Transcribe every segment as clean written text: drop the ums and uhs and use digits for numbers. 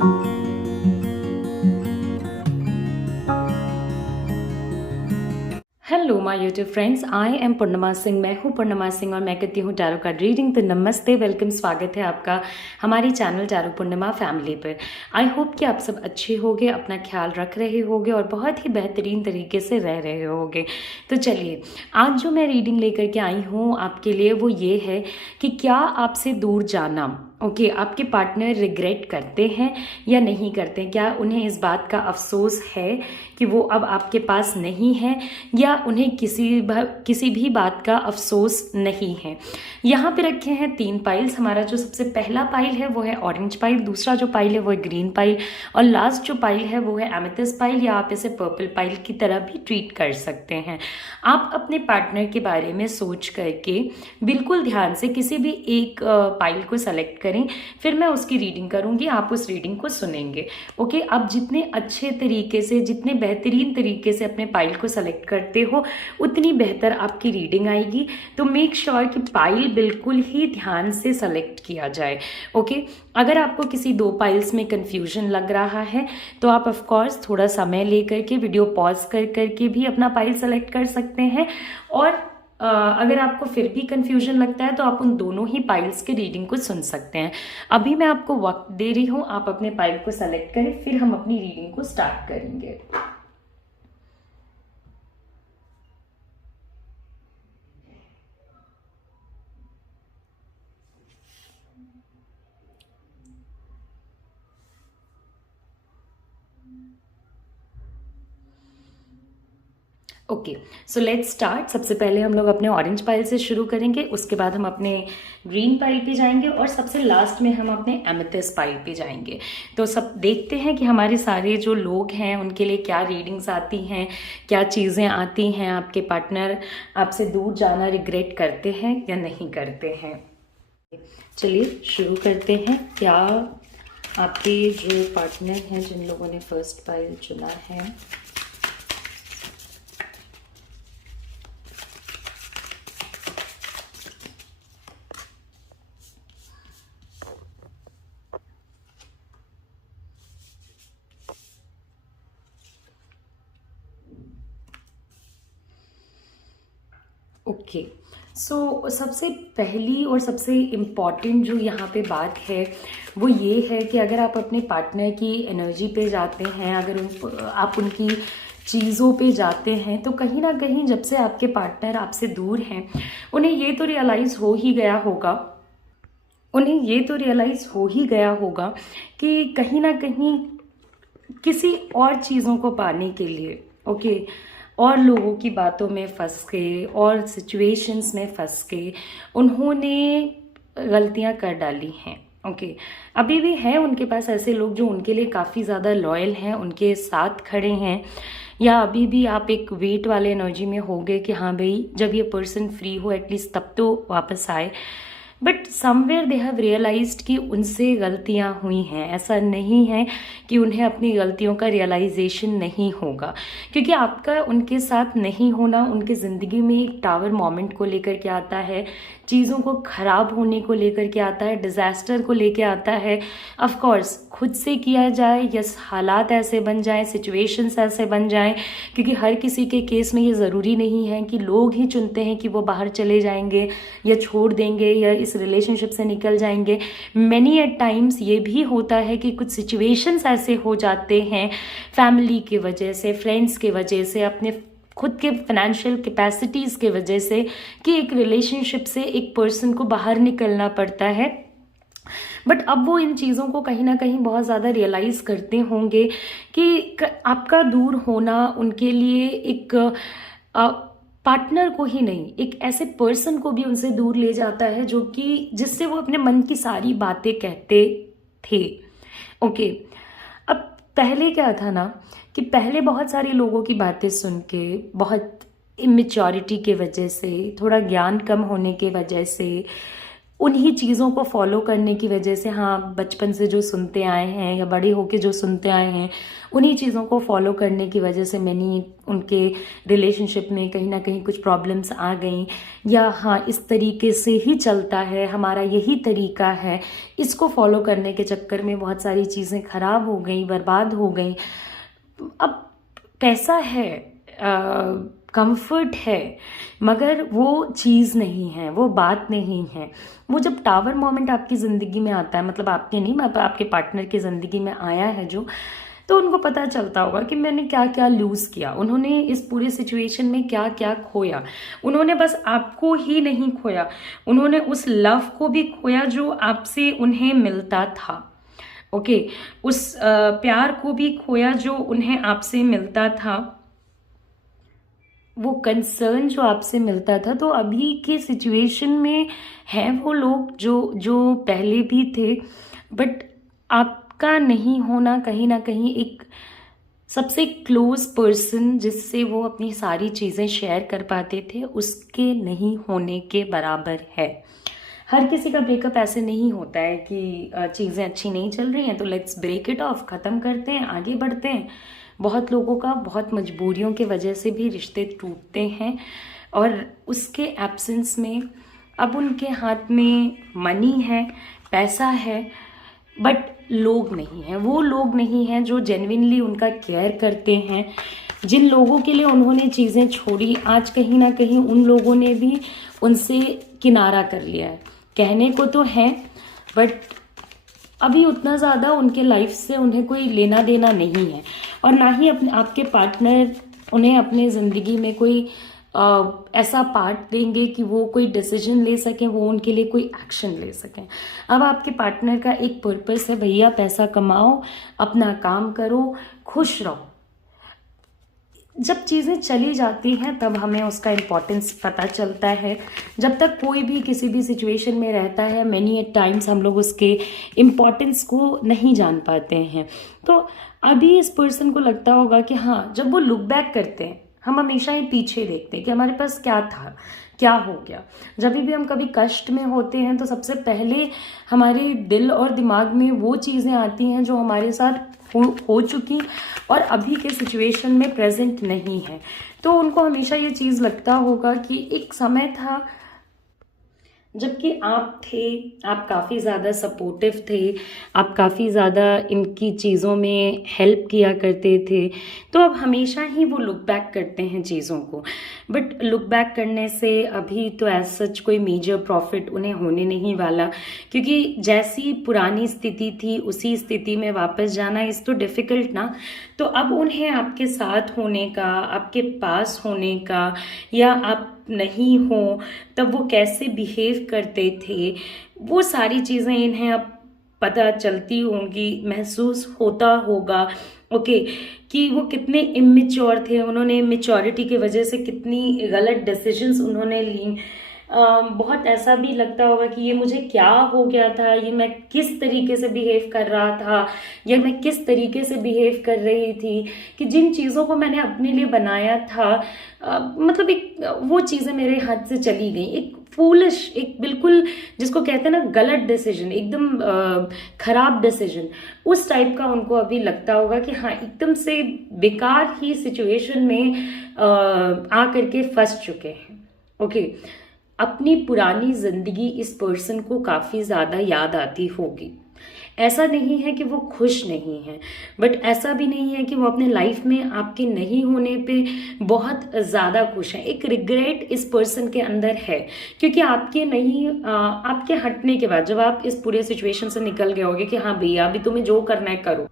Hello my YouTube friends, I am Purnima Singh. मैं हूँ पूर्णिमा सिंह और मैं करती हूँ टैरो कार्ड रीडिंग। तो नमस्ते, वेलकम, स्वागत है आपका हमारी चैनल टैरो पूर्णिमा फैमिली पर। आई होप कि आप सब अच्छे होंगे, अपना ख्याल रख रहे होंगे और बहुत ही बेहतरीन तरीके से रह रहे होंगे। तो चलिए, आज जो मैं रीडिंग लेकर के आई हूँ आपके लिए वो ये है कि क्या आपसे दूर जाना आपके पार्टनर रिग्रेट करते हैं या नहीं करते हैं। क्या उन्हें इस बात का अफसोस है कि वो अब आपके पास नहीं है, या उन्हें किसी भी बात का अफसोस नहीं है। यहाँ पे रखे हैं 3 पाइल्स। हमारा जो सबसे पहला पाइल है वो है ऑरेंज पाइल, दूसरा जो पाइल है वो है ग्रीन पाइल, और लास्ट जो पाइल है वो है एमेथिस्ट पाइल, या आप इसे पर्पल पाइल की तरह भी ट्रीट कर सकते हैं। आप अपने पार्टनर के बारे में सोच करके बिल्कुल ध्यान से किसी भी एक पाइल को सेलेक्ट करें, फिर मैं उसकी रीडिंग करूंगी, आप उस रीडिंग को सुनेंगे। ओके, आप जितने अच्छे तरीके से, जितने बेहतरीन तरीके से अपने पाइल को सेलेक्ट करते हो उतनी बेहतर आपकी रीडिंग आएगी। तो मेक श्योर कि पाइल बिल्कुल ही ध्यान से सेलेक्ट किया जाए। ओके, अगर आपको किसी 2 पाइल्स में कंफ्यूजन लग रहा है तो आप ऑफ कोर्स थोड़ा समय लेकर के वीडियो पॉज कर करके भी अपना पाइल सेलेक्ट कर सकते हैं, और अगर आपको फिर भी कंफ्यूजन लगता है तो आप उन दोनों ही पाइल्स के रीडिंग को सुन सकते हैं। अभी मैं आपको वक्त दे रही हूँ, आप अपने पाइल को सेलेक्ट करें, फिर हम अपनी रीडिंग को स्टार्ट करेंगे। Okay, so let's start. सबसे पहले हम लोग अपने ऑरेंज पाइल से शुरू करेंगे, उसके बाद हम अपने ग्रीन पाइल पे जाएंगे, और सबसे लास्ट में हम अपने एमेथिस्ट पाइल पे जाएंगे। तो सब देखते हैं कि हमारे सारे जो लोग हैं उनके लिए क्या रीडिंग्स आती हैं, क्या चीज़ें आती हैं। आपके पार्टनर आपसे दूर जाना रिग्रेट करते हैं या नहीं करते हैं। चलिए शुरू करते हैं। क्या आपके जो पार्टनर हैं, जिन लोगों ने फर्स्ट पाइल चुना है, ओके, सो सबसे पहली और सबसे इम्पॉर्टेंट जो यहाँ पे बात है वो ये है कि अगर आप अपने पार्टनर की एनर्जी पे जाते हैं, अगर आप उनकी चीज़ों पे जाते हैं, तो कहीं ना कहीं जब से आपके पार्टनर आपसे दूर हैं उन्हें ये तो रियलाइज़ हो ही गया होगा, कि कहीं ना कहीं किसी और चीज़ों को पाने के लिए और लोगों की बातों में फंस के और सिचुएशंस में फंस के उन्होंने गलतियां कर डाली हैं। अभी भी हैं उनके पास ऐसे लोग जो उनके लिए काफ़ी ज़्यादा लॉयल हैं, उनके साथ खड़े हैं, या अभी भी आप एक वेट वाले एनर्जी में हो गए कि हाँ भाई, जब ये पर्सन फ्री हो एटलीस्ट तब तो वापस आए। But somewhere they have realised कि उनसे गलतियां हुई हैं। ऐसा नहीं है कि उन्हें अपनी गलतियों का रियलाइजेशन नहीं होगा, क्योंकि आपका उनके साथ नहीं होना उनके ज़िंदगी में एक टावर मोमेंट को लेकर के आता है, चीज़ों को ख़राब होने को लेकर के आता है, डिज़ास्टर को लेकर आता है। ऑफ कोर्स खुद से किया जाए या हालात ऐसे बन जाएं, सिचुएशंस ऐसे बन जाएं, क्योंकि हर किसी के केस में ये ज़रूरी नहीं है कि लोग ही चुनते हैं कि वो बाहर चले जाएंगे या छोड़ देंगे या इस रिलेशनशिप से निकल जाएंगे। मैनी एट टाइम्स ये भी होता है कि कुछ सिचुएशंस ऐसे हो जाते हैं फैमिली की वजह से, फ्रेंड्स की वजह से, अपने खुद के फाइनेंशियल कैपेसिटीज़ की वजह से, कि एक रिलेशनशिप से एक पर्सन को बाहर निकलना पड़ता है। बट अब वो इन चीज़ों को कहीं ना कहीं बहुत ज़्यादा रियलाइज़ करते होंगे कि आपका दूर होना उनके लिए एक पार्टनर को ही नहीं, एक ऐसे पर्सन को भी उनसे दूर ले जाता है जो कि जिससे वो अपने मन की सारी बातें कहते थे। अब पहले क्या था ना, कि पहले बहुत सारे लोगों की बातें सुन के, बहुत इमेच्योरिटी के वजह से, थोड़ा ज्ञान कम होने के वजह से उन्हीं चीज़ों को फॉलो करने की वजह से, हाँ, बचपन से जो सुनते आए हैं या बड़े होके जो सुनते आए हैं, उन्हीं चीज़ों को फॉलो करने की वजह से मैंने उनके रिलेशनशिप में कहीं ना कहीं कुछ प्रॉब्लम्स आ गई, या हाँ इस तरीके से ही चलता है, हमारा यही तरीका है, इसको फॉलो करने के चक्कर में बहुत सारी चीज़ें ख़राब हो गई, बर्बाद हो गई। अब कैसा है, कंफर्ट है मगर वो चीज़ नहीं है, वो बात नहीं है। वो जब टावर मोमेंट आपकी ज़िंदगी में आता है, मतलब आपके नहीं, मतलब आपके पार्टनर की ज़िंदगी में आया है जो, तो उनको पता चलता होगा कि मैंने क्या क्या लूज़ किया, उन्होंने इस पूरे सिचुएशन में क्या क्या खोया। उन्होंने बस आपको ही नहीं खोया, उन्होंने उस लव को भी खोया जो आपसे उन्हें मिलता था। ओके, उस प्यार को भी खोया जो उन्हें आपसे मिलता था, वो कंसर्न जो आपसे मिलता था। तो अभी के सिचुएशन में है वो लोग जो जो पहले भी थे, बट आपका नहीं होना कहीं ना कहीं एक सबसे क्लोज पर्सन जिससे वो अपनी सारी चीज़ें शेयर कर पाते थे, उसके नहीं होने के बराबर है। हर किसी का ब्रेकअप ऐसे नहीं होता है कि चीज़ें अच्छी नहीं चल रही हैं तो लेट्स ब्रेक इट ऑफ, ख़त्म करते हैं, आगे बढ़ते हैं। बहुत लोगों का बहुत मजबूरियों के वजह से भी रिश्ते टूटते हैं, और उसके एब्सेंस में अब उनके हाथ में मनी है, पैसा है, बट लोग नहीं हैं। वो लोग नहीं हैं जो जेन्युइनली उनका केयर करते हैं। जिन लोगों के लिए उन्होंने चीज़ें छोड़ी, आज कहीं ना कहीं उन लोगों ने भी उनसे किनारा कर लिया है। कहने को तो है, बट अभी उतना ज़्यादा उनके लाइफ से उन्हें कोई लेना देना नहीं है, और ना ही अपने आपके पार्टनर उन्हें अपने ज़िंदगी में कोई ऐसा पार्ट देंगे कि वो कोई डिसीजन ले सकें, वो उनके लिए कोई एक्शन ले सकें। अब आपके पार्टनर का एक पर्पस है, भैया पैसा कमाओ, अपना काम करो, खुश रहो। जब चीज़ें चली जाती हैं तब हमें उसका इम्पोर्टेंस पता चलता है। जब तक कोई भी किसी भी सिचुएशन में रहता है, मैनी एट टाइम्स हम लोग उसके इम्पोर्टेंस को नहीं जान पाते हैं। तो अभी इस पर्सन को लगता होगा कि हाँ, जब वो लुक बैक करते हैं, हम हमेशा ही पीछे देखते हैं कि हमारे पास क्या था, क्या हो गया। जब भी हम कभी कष्ट में होते हैं तो सबसे पहले हमारे दिल और दिमाग में वो चीज़ें आती हैं जो हमारे साथ हो चुकी और अभी के सिचुएशन में प्रेजेंट नहीं है। तो उनको हमेशा ये चीज़ लगता होगा कि एक समय था जबकि आप थे, आप काफ़ी ज़्यादा सपोर्टिव थे, आप काफ़ी ज़्यादा इनकी चीज़ों में हेल्प किया करते थे। तो अब हमेशा ही वो लुक बैक करते हैं चीज़ों को, बट लुक बैक करने से अभी तो एज सच कोई मेजर प्रॉफिट उन्हें होने नहीं वाला, क्योंकि जैसी पुरानी स्थिति थी उसी स्थिति में वापस जाना इज़ तो डिफ़िकल्ट ना। तो अब उन्हें आपके साथ होने का, आपके पास होने का, या आप नहीं हो तब वो कैसे बिहेव करते थे, वो सारी चीज़ें इन्हें अब पता चलती होंगी, महसूस होता होगा। ओके, कि वो कितने इमेच्योर थे, उन्होंने मेच्योरिटी की वजह से कितनी गलत डिसीजंस उन्होंने ली। बहुत ऐसा भी लगता होगा कि ये मुझे क्या हो गया था, ये मैं किस तरीके से बिहेव कर रहा था, या मैं किस तरीके से बिहेव कर रही थी, कि जिन चीज़ों को मैंने अपने लिए बनाया था, मतलब एक वो चीज़ें मेरे हाथ से चली गई। एक फूलिश, एक बिल्कुल जिसको कहते हैं ना गलत डिसीजन, एकदम खराब डिसीजन, उस टाइप का उनको अभी लगता होगा कि हाँ, एकदम से बेकार ही सिचुएशन में आ करके फंस चुके हैं। ओके, अपनी पुरानी ज़िंदगी इस पर्सन को काफ़ी ज़्यादा याद आती होगी। ऐसा नहीं है कि वो खुश नहीं है, बट ऐसा भी नहीं है कि वो अपने लाइफ में आपके नहीं होने पे बहुत ज़्यादा खुश हैं। एक रिग्रेट इस पर्सन के अंदर है, क्योंकि आपके नहीं आपके हटने के बाद जब आप इस पूरे सिचुएशन से निकल गए होगे कि हाँ भैया अभी तुम्हें जो करना है करो,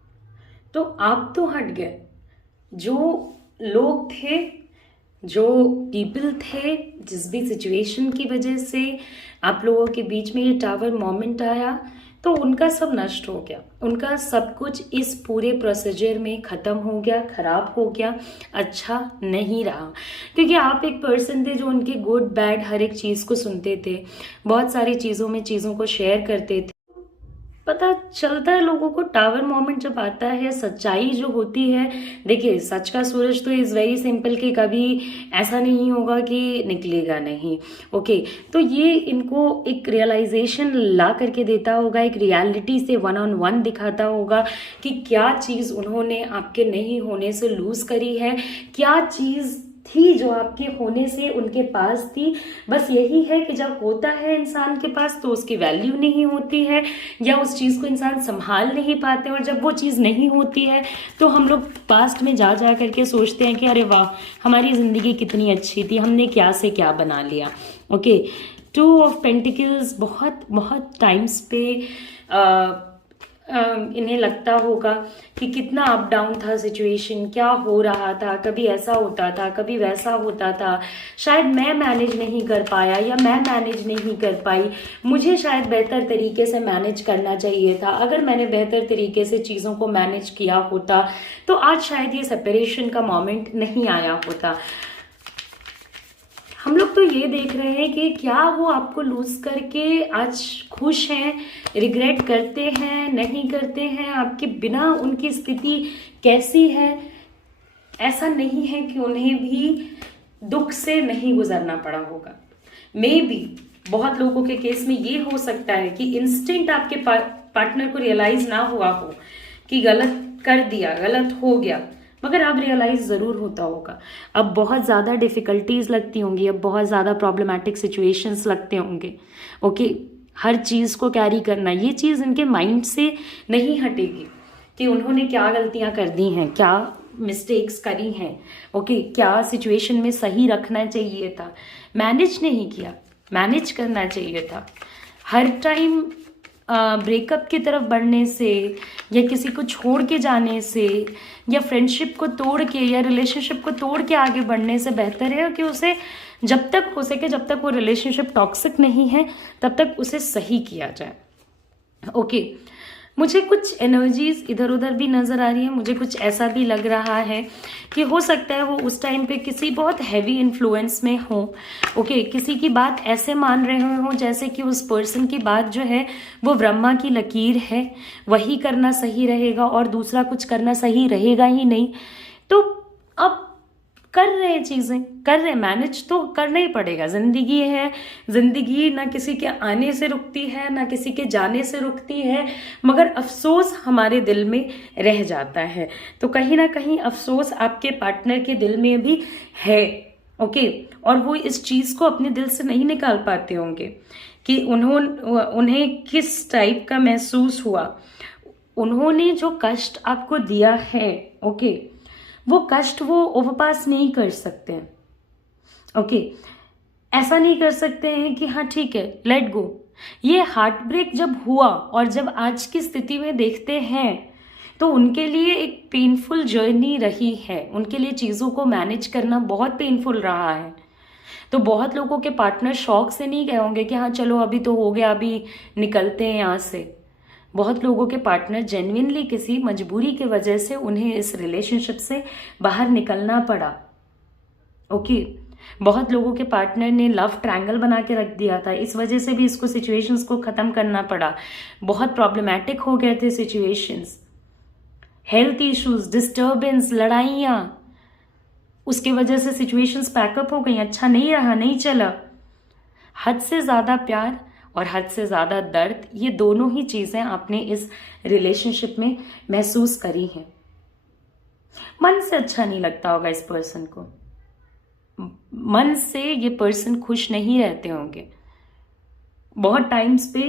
तो आप तो हट गए। जो लोग थे, जो पीपल थे, जिस भी सिचुएशन की वजह से आप लोगों के बीच में ये टावर मोमेंट आया, तो उनका सब नष्ट हो गया, उनका सब कुछ इस पूरे प्रोसीजर में ख़त्म हो गया, ख़राब हो गया, अच्छा नहीं रहा। क्योंकि आप एक पर्सन थे जो उनके गुड बैड हर एक चीज़ को सुनते थे, बहुत सारी चीज़ों में चीज़ों को शेयर करते थे। पता चलता है लोगों को टावर मोमेंट जब आता है, सच्चाई जो होती है। देखिए, सच का सूरज तो इज़ वेरी सिंपल कि कभी ऐसा नहीं होगा कि निकलेगा नहीं। ओके, तो ये इनको एक रियलाइजेशन ला करके देता होगा, एक रियलिटी से वन ऑन वन दिखाता होगा कि क्या चीज़ उन्होंने आपके नहीं होने से लूज़ करी है, क्या चीज़ थी जो आपके होने से उनके पास थी। बस यही है कि जब होता है इंसान के पास तो उसकी वैल्यू नहीं होती है, या उस चीज़ को इंसान संभाल नहीं पाते, और जब वो चीज़ नहीं होती है तो हम लोग पास्ट में जा जा करके सोचते हैं कि अरे वाह, हमारी ज़िंदगी कितनी अच्छी थी, हमने क्या से क्या बना लिया। ओके, 2 ऑफ पेंटिकल्स बहुत बहुत टाइम्स पे इन्हें लगता होगा कि कितना अप डाउन था सिचुएशन, क्या हो रहा था, कभी ऐसा होता था, कभी वैसा होता था, शायद मैं मैनेज नहीं कर पाया या मैं मैनेज नहीं कर पाई, मुझे शायद बेहतर तरीके से मैनेज करना चाहिए था, अगर मैंने बेहतर तरीके से चीज़ों को मैनेज किया होता तो आज शायद ये सेपरेशन का मोमेंट नहीं आया होता। हम लोग तो ये देख रहे हैं कि क्या वो आपको लूज करके आज खुश हैं, रिग्रेट करते हैं, नहीं करते हैं, आपके बिना उनकी स्थिति कैसी है। ऐसा नहीं है कि उन्हें भी दुख से नहीं गुजरना पड़ा होगा। मे बी बहुत लोगों के केस में ये हो सकता है कि इंस्टेंट आपके पार्टनर को रियलाइज ना हुआ हो कि गलत कर दिया, गलत हो गया, मगर अब रियलाइज ज़रूर होता होगा। अब बहुत ज़्यादा डिफ़िकल्टीज लगती होंगी, अब बहुत ज़्यादा प्रॉब्लमैटिक सिचुएशंस लगते होंगे। ओके, हर चीज़ को कैरी करना, ये चीज़ इनके माइंड से नहीं हटेगी कि उन्होंने क्या गलतियां कर दी हैं, क्या मिस्टेक्स करी हैं। ओके, क्या सिचुएशन में सही रखना चाहिए था, मैनेज नहीं किया, मैनेज करना चाहिए था। हर टाइम ब्रेकअप की तरफ बढ़ने से या किसी को छोड़ के जाने से या फ्रेंडशिप को तोड़ के या रिलेशनशिप को तोड़ के आगे बढ़ने से बेहतर है कि उसे जब तक हो सके, जब तक वो रिलेशनशिप टॉक्सिक नहीं है, तब तक उसे सही किया जाए। ओके, मुझे कुछ एनर्जीज इधर उधर भी नज़र आ रही है। मुझे कुछ ऐसा भी लग रहा है कि हो सकता है वो उस टाइम पे किसी बहुत हैवी इन्फ्लुएंस में हो। ओके, किसी की बात ऐसे मान रहे हो जैसे कि उस पर्सन की बात जो है वो ब्रह्मा की लकीर है, वही करना सही रहेगा और दूसरा कुछ करना सही रहेगा ही नहीं। तो अब कर रहे चीज़ें, कर रहे, मैनेज तो करना ही पड़ेगा। ज़िंदगी है, ज़िंदगी ना किसी के आने से रुकती है ना किसी के जाने से रुकती है, मगर अफसोस हमारे दिल में रह जाता है। तो कहीं ना कहीं अफसोस आपके पार्टनर के दिल में भी है। ओके, और वो इस चीज़ को अपने दिल से नहीं निकाल पाते होंगे कि उन्हें किस टाइप का महसूस हुआ, उन्होंने जो कष्ट आपको दिया है। ओके, वो कष्ट वो ओवरपास नहीं कर सकते हैं। ओके, ऐसा नहीं कर सकते हैं कि हाँ ठीक है, लेट गो। ये हार्ट ब्रेक जब हुआ और जब आज की स्थिति में देखते हैं तो उनके लिए एक पेनफुल जर्नी रही है, उनके लिए चीज़ों को मैनेज करना बहुत पेनफुल रहा है। तो बहुत लोगों के पार्टनर शौक से नहीं गए होंगे कि हाँ चलो अभी तो हो गया, अभी निकलते हैं यहाँ से। बहुत लोगों के पार्टनर जेन्युइनली किसी मजबूरी की वजह से उन्हें इस रिलेशनशिप से बाहर निकलना पड़ा। ओके, बहुत लोगों के पार्टनर ने लव ट्रायंगल बना के रख दिया था, इस वजह से भी इसको सिचुएशंस को ख़त्म करना पड़ा। बहुत प्रॉब्लमैटिक हो गए थे सिचुएशंस, हेल्थ इश्यूज, डिस्टर्बेंस, लड़ाइयाँ, उसकी वजह से सिचुएशंस पैकअप हो गई, अच्छा नहीं रहा, नहीं चला। हद से ज़्यादा प्यार और हद से ज़्यादा दर्द, ये दोनों ही चीज़ें आपने इस रिलेशनशिप में महसूस करी हैं। मन से अच्छा नहीं लगता होगा इस पर्सन को, मन से ये पर्सन खुश नहीं रहते होंगे। बहुत टाइम्स पे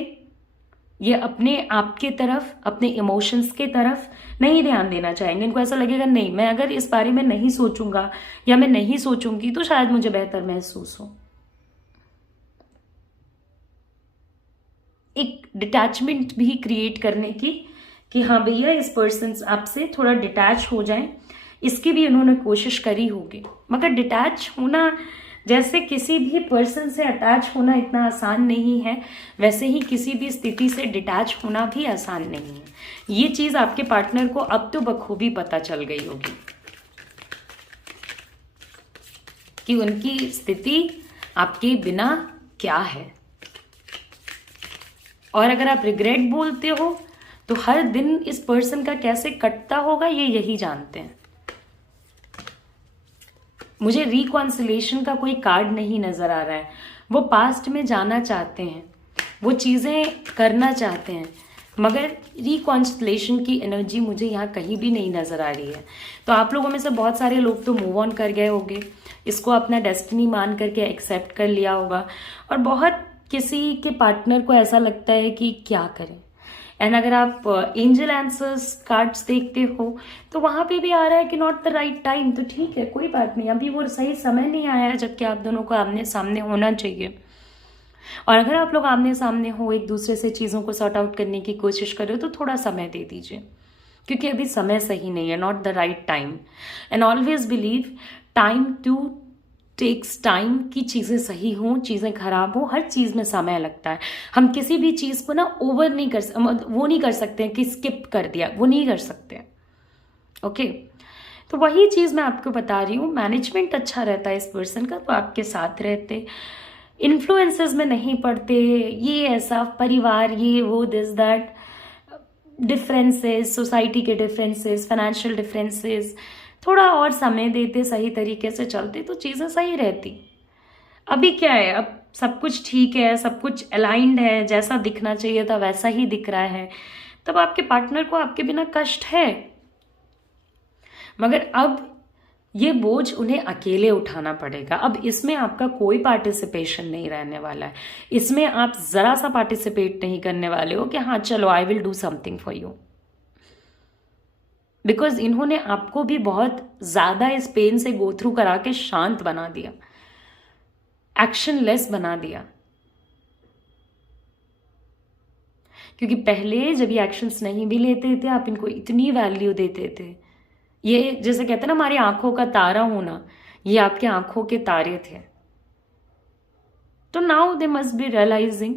ये अपने आप के तरफ, अपने इमोशंस के तरफ नहीं ध्यान देना चाहेंगे। इनको ऐसा लगेगा नहीं, मैं अगर इस बारे में नहीं सोचूंगा या मैं नहीं सोचूंगी तो शायद मुझे बेहतर महसूस हो। एक डिटैचमेंट भी क्रिएट करने की कि हाँ भैया इस पर्सन आपसे थोड़ा डिटैच हो जाए, इसकी भी उन्होंने कोशिश करी होगी। मगर डिटैच होना, जैसे किसी भी पर्सन से अटैच होना इतना आसान नहीं है, वैसे ही किसी भी स्थिति से डिटैच होना भी आसान नहीं है। ये चीज़ आपके पार्टनर को अब तो बखूबी पता चल गई होगी कि उनकी स्थिति आपके बिना क्या है। और अगर आप रिग्रेट बोलते हो तो हर दिन इस पर्सन का कैसे कटता होगा ये यही जानते हैं। मुझे रिकॉन्सिलेशन का कोई कार्ड नहीं नजर आ रहा है। वो पास्ट में जाना चाहते हैं, वो चीज़ें करना चाहते हैं, मगर रिकॉन्सिलेशन की एनर्जी मुझे यहाँ कहीं भी नहीं नज़र आ रही है। तो आप लोगों में से बहुत सारे लोग तो मूव ऑन कर गए होंगे, इसको अपना डेस्टिनी मान करके एक्सेप्ट कर लिया होगा, और बहुत किसी के पार्टनर को ऐसा लगता है कि क्या करें। एंड अगर आप एंजल आंसर्स कार्ड्स देखते हो तो वहाँ पे भी आ रहा है कि नॉट द राइट टाइम। तो ठीक है, कोई बात नहीं, अभी वो सही समय नहीं आया है जबकि आप दोनों को आमने सामने होना चाहिए। और अगर आप लोग आमने सामने हो, एक दूसरे से चीज़ों को सॉर्ट आउट करने की कोशिश कर रहे हो, तो थोड़ा समय दे दीजिए, क्योंकि अभी समय सही नहीं है, not the right time. And always believe time to takes time कि चीज़ें सही हों, चीज़ें खराब हो, हर चीज़ में समय लगता है। हम किसी भी चीज़ को ना ओवर नहीं वो नहीं कर सकते हैं कि स्किप कर दिया, वो नहीं कर सकते। ओके, तो वही चीज़ मैं आपको बता रही हूँ। मैनेजमेंट अच्छा रहता है इस पर्सन का, तो आपके साथ रहते, इन्फ्लुएंसेस में नहीं पड़ते, ये ऐसा परिवार, ये वो, दिस दैट, डिफरेंसेस, सोसाइटी के डिफरेंसेस, फाइनेंशियल डिफरेंसेस, थोड़ा और समय देते, सही तरीके से चलते तो चीज़ें सही रहती। अभी क्या है, अब सब कुछ ठीक है, सब कुछ अलाइंड है, जैसा दिखना चाहिए था वैसा ही दिख रहा है, तब आपके पार्टनर को आपके बिना कष्ट है, मगर अब ये बोझ उन्हें अकेले उठाना पड़ेगा। अब इसमें आपका कोई पार्टिसिपेशन नहीं रहने वाला है, इसमें आप जरा सा पार्टिसिपेट नहीं करने वाले हो कि हाँ चलो I will do something for you, because इन्होंने आपको भी बहुत ज्यादा इस पेन से गो थ्रू करा के शांत बना दिया, एक्शन लेस बना दिया। क्योंकि पहले जब ये एक्शंस नहीं भी लेते थे, आप इनको इतनी वैल्यू देते थे, ये जैसे कहते हैं ना हमारी आंखों का तारा होना, ये आपके आंखों के तारे थे। तो now they must be realising.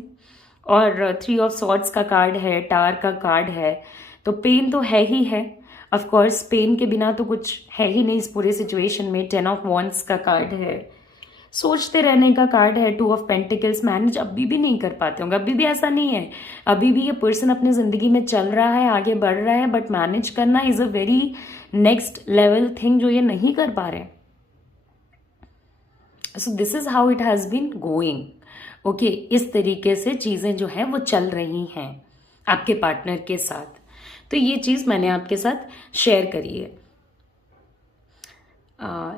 और 3 ऑफ सॉर्ड्स का कार्ड है, टावर का कार्ड है, तो पेन तो है ही है, ऑफ कोर्स पेन के बिना तो कुछ है ही नहीं इस पूरे सिचुएशन में। 10 ऑफ वॉन्ड्स का कार्ड है, सोचते रहने का कार्ड है। 2 ऑफ पेंटिकल्स, मैनेज अभी भी नहीं कर पाते होंगे, अभी भी ऐसा नहीं है, अभी भी ये पर्सन अपनी जिंदगी में चल रहा है, आगे बढ़ रहा है, बट मैनेज करना is a very next level thing जो ये नहीं कर पा रहे। So this is how it has been going. Okay, इस तरीके से चीजें जो है वो चल रही हैं आपके पार्टनर के साथ। तो ये चीज मैंने आपके साथ शेयर करी है।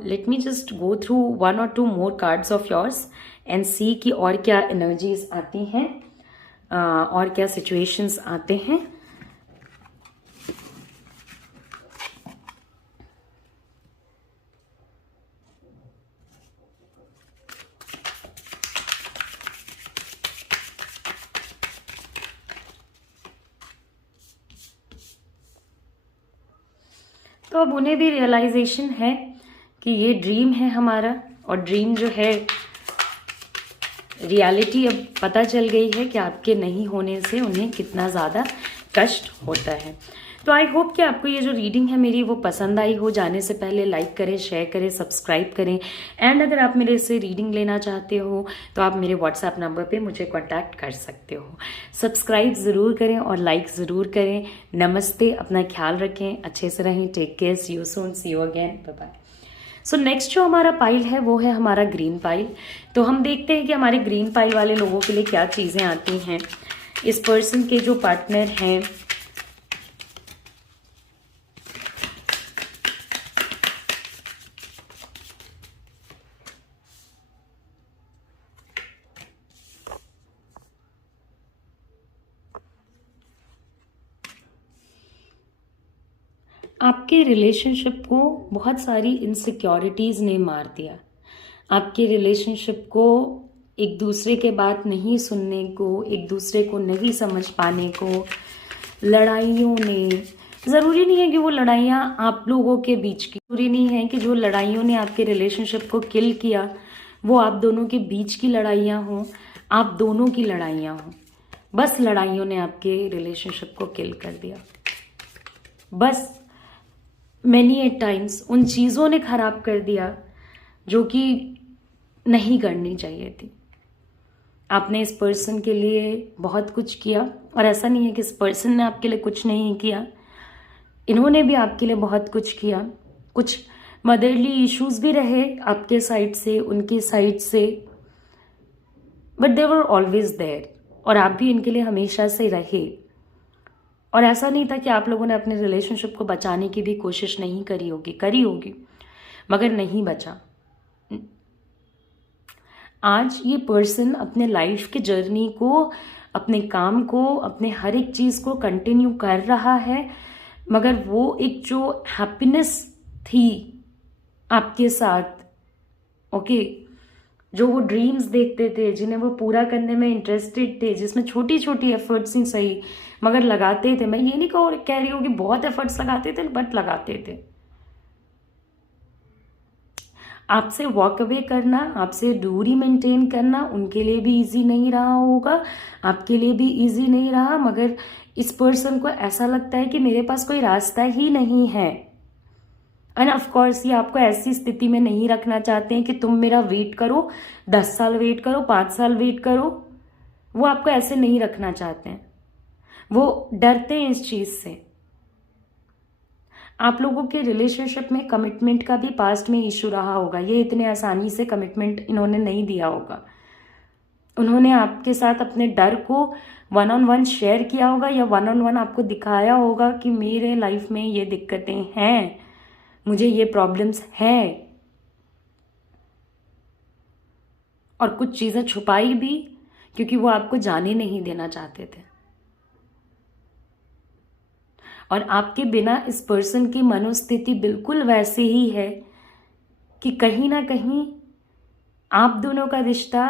Let me just go through 1 or 2 more cards of yours and see कि और क्या एनर्जीज आती हैं, और क्या सिचुएशंस आते हैं। तो अब उन्हें भी रियलाइजेशन है कि ये ड्रीम है हमारा, और ड्रीम जो है रियलिटी अब पता चल गई है कि आपके नहीं होने से उन्हें कितना ज़्यादा कष्ट होता है। तो आई होप कि आपको ये जो रीडिंग है मेरी वो पसंद आई हो। जाने से पहले लाइक करें, शेयर करें, सब्सक्राइब करें, एंड अगर आप मेरे से रीडिंग लेना चाहते हो तो आप मेरे व्हाट्सएप नंबर पे मुझे कांटेक्ट कर सकते हो। सब्सक्राइब ज़रूर करें और लाइक ज़रूर करें। नमस्ते, अपना ख्याल रखें, अच्छे से रहें, take care, see you soon, see you again, bye bye. So next जो हमारा पाइल है वो है हमारा ग्रीन पाइल। तो हम देखते हैं कि हमारे ग्रीन पाइल वाले लोगों के लिए क्या चीज़ें आती हैं। इस पर्सन के जो पार्टनर हैं, आपके रिलेशनशिप को बहुत सारी इनसिक्योरिटीज़ ने मार दिया। आपके रिलेशनशिप को एक दूसरे के बात नहीं सुनने को, एक दूसरे को नहीं समझ पाने को, लड़ाइयों ने, ज़रूरी नहीं है कि वो लड़ाइयाँ आप लोगों के बीच की, ज़रूरी नहीं है कि जो लड़ाइयों ने आपके रिलेशनशिप को किल किया वो आप दोनों के बीच की लड़ाइयाँ हों, आप दोनों की लड़ाइयाँ हों। बस लड़ाइयों ने आपके रिलेशनशिप को किल कर दिया। बस मैनी एट टाइम्स उन चीज़ों ने खराब कर दिया जो कि नहीं करनी चाहिए थी। आपने इस पर्सन के लिए बहुत कुछ किया, और ऐसा नहीं है कि इस पर्सन ने आपके लिए कुछ नहीं किया, इन्होंने भी आपके लिए बहुत कुछ किया। कुछ मदरली इश्यूज भी रहे आपके साइड से, उनकी साइड से, but they were always there, और आप भी इनके लिए हमेशा से रहे। और ऐसा नहीं था कि आप लोगों ने अपने रिलेशनशिप को बचाने की भी कोशिश नहीं करी होगी, मगर नहीं बचा। आज ये पर्सन अपने लाइफ के जर्नी को, अपने काम को, अपने हर एक चीज़ को कंटिन्यू कर रहा है, मगर वो एक जो हैप्पीनेस थी आपके साथ, ओके, जो वो ड्रीम्स देखते थे, जिन्हें वो पूरा करने में इंटरेस्टेड थे, जिसमें छोटी छोटी एफर्ट्स ही सही मगर लगाते थे। मैं ये नहीं कह रही हूँ कि बहुत एफर्ट्स लगाते थे, बट लगाते थे। आपसे वॉक अवे करना, आपसे दूरी मेंटेन करना उनके लिए भी इजी नहीं रहा होगा, आपके लिए भी इजी नहीं रहा, मगर इस पर्सन को ऐसा लगता है कि मेरे पास कोई रास्ता ही नहीं है। एंड ऑफ कोर्स ये आपको ऐसी स्थिति में नहीं रखना चाहते हैं कि तुम मेरा वेट करो, 10 साल वेट करो, 5 साल वेट करो। वो आपको ऐसे नहीं रखना चाहते हैं, वो डरते हैं इस चीज से। आप लोगों के रिलेशनशिप में कमिटमेंट का भी पास्ट में इशू रहा होगा। ये इतने आसानी से कमिटमेंट इन्होंने नहीं दिया होगा। उन्होंने आपके साथ अपने डर को 1-on-1 शेयर किया होगा, या 1-on-1 आपको दिखाया होगा कि मेरे लाइफ में ये दिक्कतें हैं, मुझे ये प्रॉब्लम्स हैं, और कुछ चीजें छुपाई भी क्योंकि वो आपको जाने नहीं देना चाहते थे। और आपके बिना इस पर्सन की मनोस्थिति बिल्कुल वैसे ही है कि कहीं ना कहीं आप दोनों का रिश्ता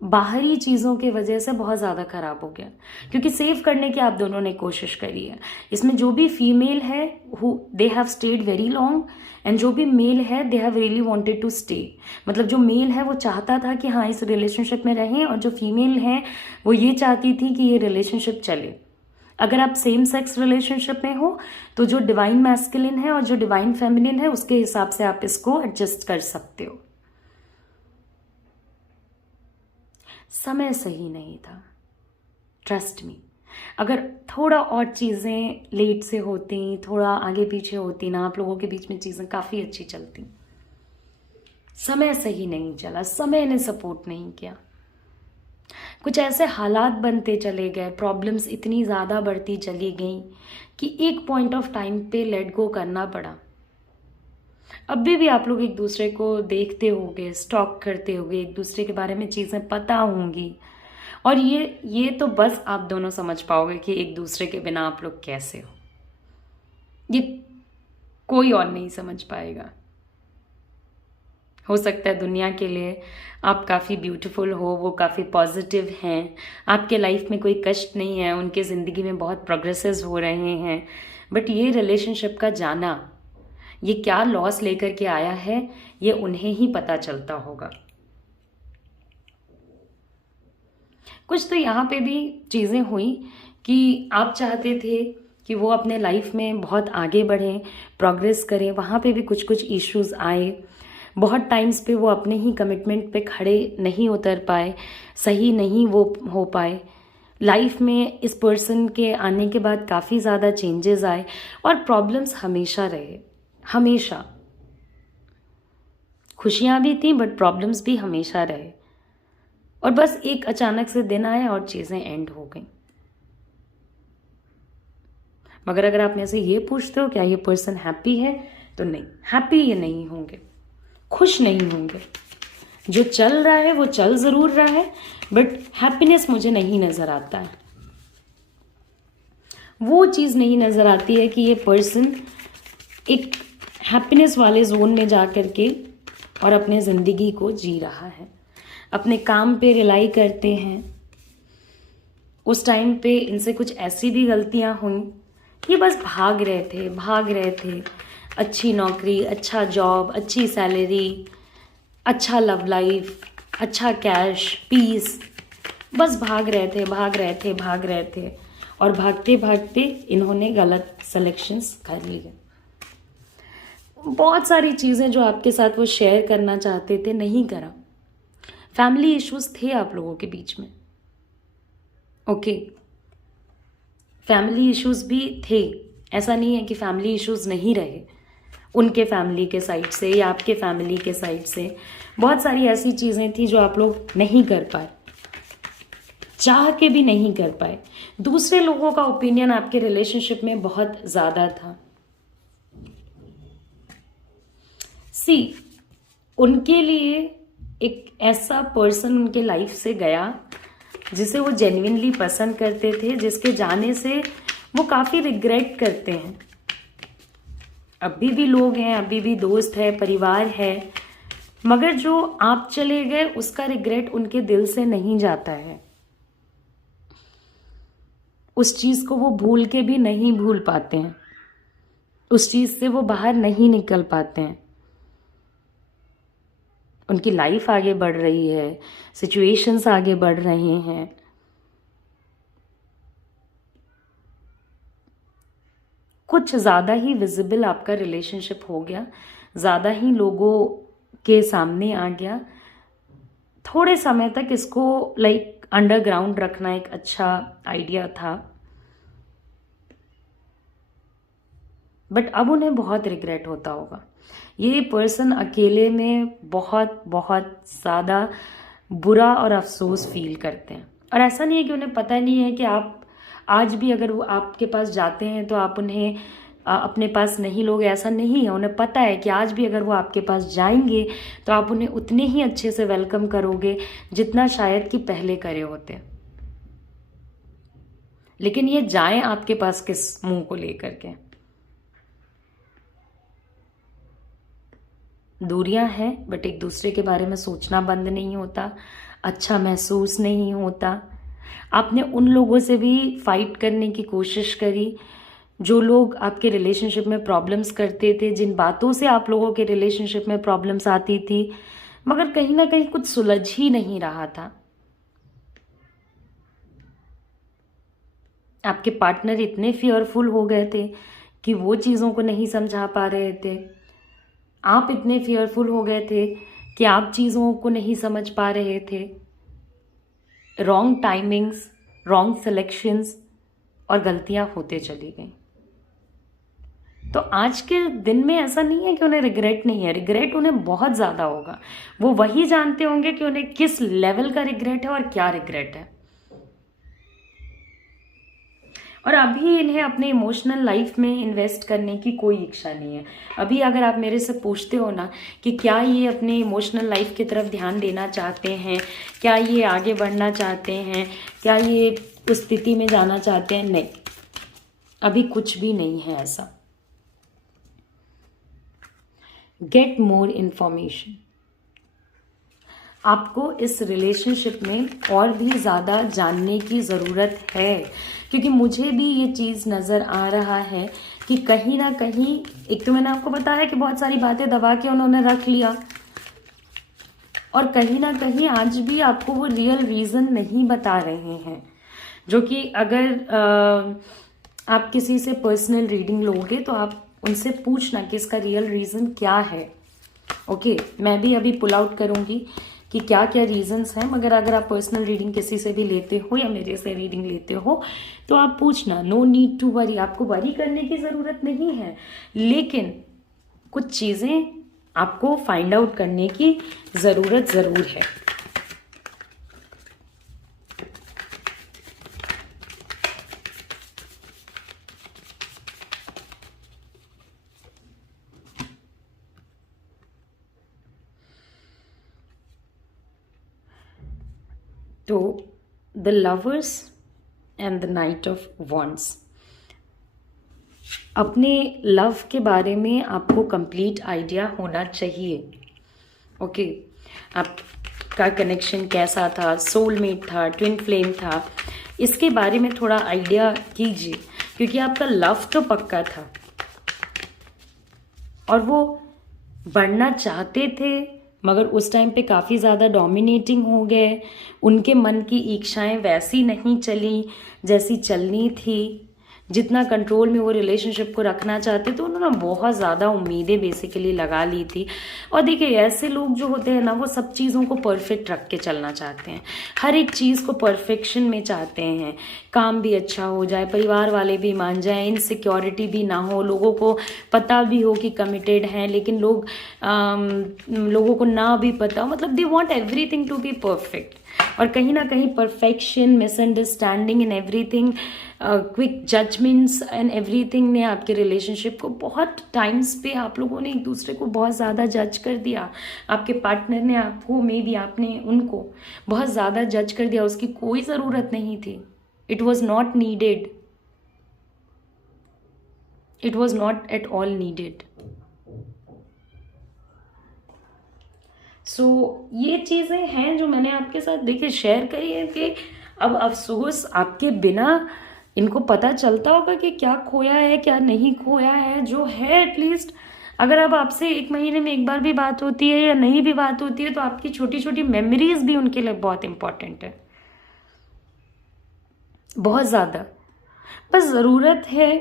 बाहरी चीज़ों की वजह से बहुत ज़्यादा ख़राब हो गया, क्योंकि सेव करने की आप दोनों ने कोशिश करी है। इसमें जो भी फीमेल है they have stayed very long, and जो भी मेल है they have really wanted to stay. मतलब जो मेल है वो चाहता था कि हाँ इस रिलेशनशिप में रहें, और जो फीमेल है वो ये चाहती थी कि ये रिलेशनशिप चले। अगर आप सेम सेक्स रिलेशनशिप में हो तो जो डिवाइन मैस्कुलिन है और जो डिवाइन फेमिनिन है उसके हिसाब से आप इसको एडजस्ट कर सकते हो। समय सही नहीं था, ट्रस्ट मी। अगर थोड़ा और चीज़ें लेट से होती, थोड़ा आगे पीछे होती ना, आप लोगों के बीच में चीज़ें काफ़ी अच्छी चलती। समय सही नहीं चला, समय ने सपोर्ट नहीं किया। कुछ ऐसे हालात बनते चले गए, प्रॉब्लम्स इतनी ज़्यादा बढ़ती चली गई कि एक पॉइंट ऑफ टाइम पे लेट गो करना पड़ा। अब भी आप लोग एक दूसरे को देखते होंगे, स्टॉक करते होंगे, एक दूसरे के बारे में चीज़ें पता होंगी, और ये तो बस आप दोनों समझ पाओगे कि एक दूसरे के बिना आप लोग कैसे हो। ये कोई और नहीं समझ पाएगा। हो सकता है दुनिया के लिए आप काफ़ी ब्यूटीफुल हो, वो काफ़ी पॉजिटिव हैं, आपके लाइफ में कोई कष्ट नहीं है, उनके ज़िंदगी में बहुत प्रोग्रेसेस हो रहे हैं, बट ये रिलेशनशिप का जाना, ये क्या लॉस लेकर के आया है ये उन्हें ही पता चलता होगा। कुछ तो यहाँ पे भी चीज़ें हुई कि आप चाहते थे कि वो अपने लाइफ में बहुत आगे बढ़ें, प्रोग्रेस करें, वहाँ पे भी कुछ इश्यूज आए। बहुत टाइम्स पे वो अपने ही कमिटमेंट पे खड़े नहीं उतर पाए, सही नहीं वो हो पाए। लाइफ में इस पर्सन के आने के बाद काफ़ी ज़्यादा चेंजेस आए, और प्रॉब्लम्स हमेशा रहे, हमेशा। खुशियाँ भी थी बट प्रॉब्लम्स भी हमेशा रहे, और बस एक अचानक से दिन आया और चीज़ें एंड हो गई। मगर अगर आप मेरे से ये पूछते हो क्या ये पर्सन हैप्पी है, तो नहीं, हैप्पी ये नहीं होंगे, खुश नहीं होंगे। जो चल रहा है वो चल ज़रूर रहा है, बट हैप्पीनेस मुझे नहीं नज़र आता है। वो चीज़ नहीं नज़र आती है कि ये पर्सन एक हैप्पीनेस वाले जोन में जा कर के और अपने ज़िंदगी को जी रहा है, अपने काम पे रिलाई करते हैं। उस टाइम पे इनसे कुछ ऐसी भी गलतियां हुई, ये बस भाग रहे थे। अच्छी नौकरी, अच्छा जॉब, अच्छी सैलरी, अच्छा लव लाइफ, अच्छा कैश, पीस, बस भाग रहे थे, और भागते भागते इन्होंने गलत सिलेक्शंस कर लिए। बहुत सारी चीज़ें जो आपके साथ वो शेयर करना चाहते थे नहीं करा। फैमिली इश्यूज थे आप लोगों के बीच में, ओके, फैमिली इश्यूज भी थे, ऐसा नहीं है कि फैमिली इश्यूज नहीं रहे। उनके फैमिली के साइड से या आपके फैमिली के साइड से बहुत सारी ऐसी चीज़ें थी जो आप लोग नहीं कर पाए, चाह के भी नहीं कर पाए। दूसरे लोगों का ओपिनियन आपके रिलेशनशिप में बहुत ज़्यादा था। सी, उनके लिए एक ऐसा पर्सन उनके लाइफ से गया जिसे वो जेन्युइनली पसंद करते थे, जिसके जाने से वो काफ़ी रिग्रेट करते हैं। अभी भी लोग हैं, अभी भी दोस्त है, परिवार है, मगर जो आप चले गए उसका रिग्रेट उनके दिल से नहीं जाता है। उस चीज़ को वो भूल के भी नहीं भूल पाते हैं, उस चीज़ से वो बाहर नहीं निकल पाते हैं। उनकी लाइफ आगे बढ़ रही है, सिचुएशंस आगे बढ़ रहे हैं, कुछ ज़्यादा ही विजिबल आपका रिलेशनशिप हो गया, ज़्यादा ही लोगों के सामने आ गया। थोड़े समय तक इसको अंडरग्राउंड रखना एक अच्छा आइडिया था, बट अब उन्हें बहुत रिग्रेट होता होगा। ये पर्सन अकेले में बहुत बहुत ज़्यादा बुरा और अफसोस फील करते हैं। और ऐसा नहीं है कि उन्हें पता नहीं है कि आप आज भी अगर वो आपके पास जाते हैं तो आप उन्हें अपने पास नहीं लोगे, ऐसा नहीं है। उन्हें पता है कि आज भी अगर वो आपके पास जाएंगे तो आप उन्हें उतने ही अच्छे से वेलकम करोगे जितना शायद कि पहले करे होते। लेकिन ये जाएं आपके पास किस मुंह को लेकर के? दूरियां हैं, बट एक दूसरे के बारे में सोचना बंद नहीं होता, अच्छा महसूस नहीं होता। आपने उन लोगों से भी फाइट करने की कोशिश करी जो लोग आपके रिलेशनशिप में प्रॉब्लम्स करते थे, जिन बातों से आप लोगों के रिलेशनशिप में प्रॉब्लम्स आती थी, मगर कहीं ना कहीं कुछ सुलझ ही नहीं रहा था। आपके पार्टनर इतने फियरफुल हो गए थे कि वो चीज़ों को नहीं समझा पा रहे थे। आप इतने फियरफुल हो गए थे कि आप चीज़ों को नहीं समझ पा रहे थे। रॉन्ग टाइमिंग्स, रॉन्ग सिलेक्शंस और गलतियां होते चली गई। तो आज के दिन में ऐसा नहीं है कि उन्हें रिग्रेट नहीं है, रिग्रेट उन्हें बहुत ज़्यादा होगा। वो वही जानते होंगे कि उन्हें किस लेवल का रिग्रेट है और क्या रिग्रेट है। और अभी इन्हें अपने इमोशनल लाइफ में इन्वेस्ट करने की कोई इच्छा नहीं है। अभी अगर आप मेरे से पूछते हो ना कि क्या ये अपने इमोशनल लाइफ की तरफ ध्यान देना चाहते हैं, क्या ये आगे बढ़ना चाहते हैं, क्या ये उस स्थिति में जाना चाहते हैं, नहीं, अभी कुछ भी नहीं है ऐसा। Get more information. आपको इस रिलेशनशिप में और भी ज़्यादा जानने की ज़रूरत है, क्योंकि मुझे भी ये चीज़ नज़र आ रहा है कि कहीं ना कहीं, एक तो मैंने आपको बताया कि बहुत सारी बातें दबा के उन्होंने रख लिया, और कहीं ना कहीं आज भी आपको वो रियल रीज़न नहीं बता रहे हैं, जो कि अगर आप किसी से पर्सनल रीडिंग लोगे तो आप उनसे पूछना कि इसका रियल रीज़न क्या है। ओके, मैं भी अभी पुल आउट करूँगी कि क्या क्या रीजंस हैं, मगर अगर आप पर्सनल रीडिंग किसी से भी लेते हो या मेरे से रीडिंग लेते हो तो आप पूछना, नो नीड टू वरी। आपको वरी करने की ज़रूरत नहीं है, लेकिन कुछ चीज़ें आपको फाइंड आउट करने की ज़रूरत ज़रूर है। तो the lovers and the night of wands. अपने लव के बारे में आपको कंप्लीट आइडिया होना चाहिए। ओके, आपका कनेक्शन कैसा था, सोलमेट था, ट्विन फ्लेम था, इसके बारे में थोड़ा आइडिया कीजिए, क्योंकि आपका लव तो पक्का था और वो बढ़ना चाहते थे, मगर उस टाइम पे काफ़ी ज़्यादा डोमिनेटिंग हो गए। उनके मन की इच्छाएं वैसी नहीं चली जैसी चलनी थी, जितना कंट्रोल में वो रिलेशनशिप को रखना चाहते, तो उन्होंने बहुत ज़्यादा उम्मीदें बेसिकली लगा ली थी। और देखिए, ऐसे लोग जो होते हैं ना, वो सब चीज़ों को परफेक्ट रख के चलना चाहते हैं, हर एक चीज़ को परफेक्शन में चाहते हैं, काम भी अच्छा हो जाए, परिवार वाले भी मान जाएं, इनसिक्योरिटी भी ना हो, लोगों को पता भी हो कि कमिटेड हैं, लेकिन लोगों को ना भी पता हो, मतलब they want everything to be perfect. और कहीं ना कहीं perfection, misunderstanding in everything, quick judgments and everything ने आपके रिलेशनशिप को बहुत टाइम्स पे आप लोगों ने एक दूसरे को बहुत ज़्यादा जज कर दिया। आपके पार्टनर ने आपको, मे बी आपने उनको बहुत ज़्यादा जज कर दिया, उसकी कोई ज़रूरत नहीं थी। It was not needed, it was not at all needed. ये चीज़ें हैं जो मैंने आपके साथ देखिए शेयर करी है कि अब अफसोस आपके बिना इनको पता चलता होगा कि क्या खोया है क्या नहीं खोया है। जो है एटलीस्ट अगर अब आपसे 1 महीने में 1 बार भी बात होती है या नहीं भी बात होती है, तो आपकी छोटी छोटी मेमोरीज भी उनके लिए बहुत इंपॉर्टेंट है, बहुत ज़्यादा। बस ज़रूरत है,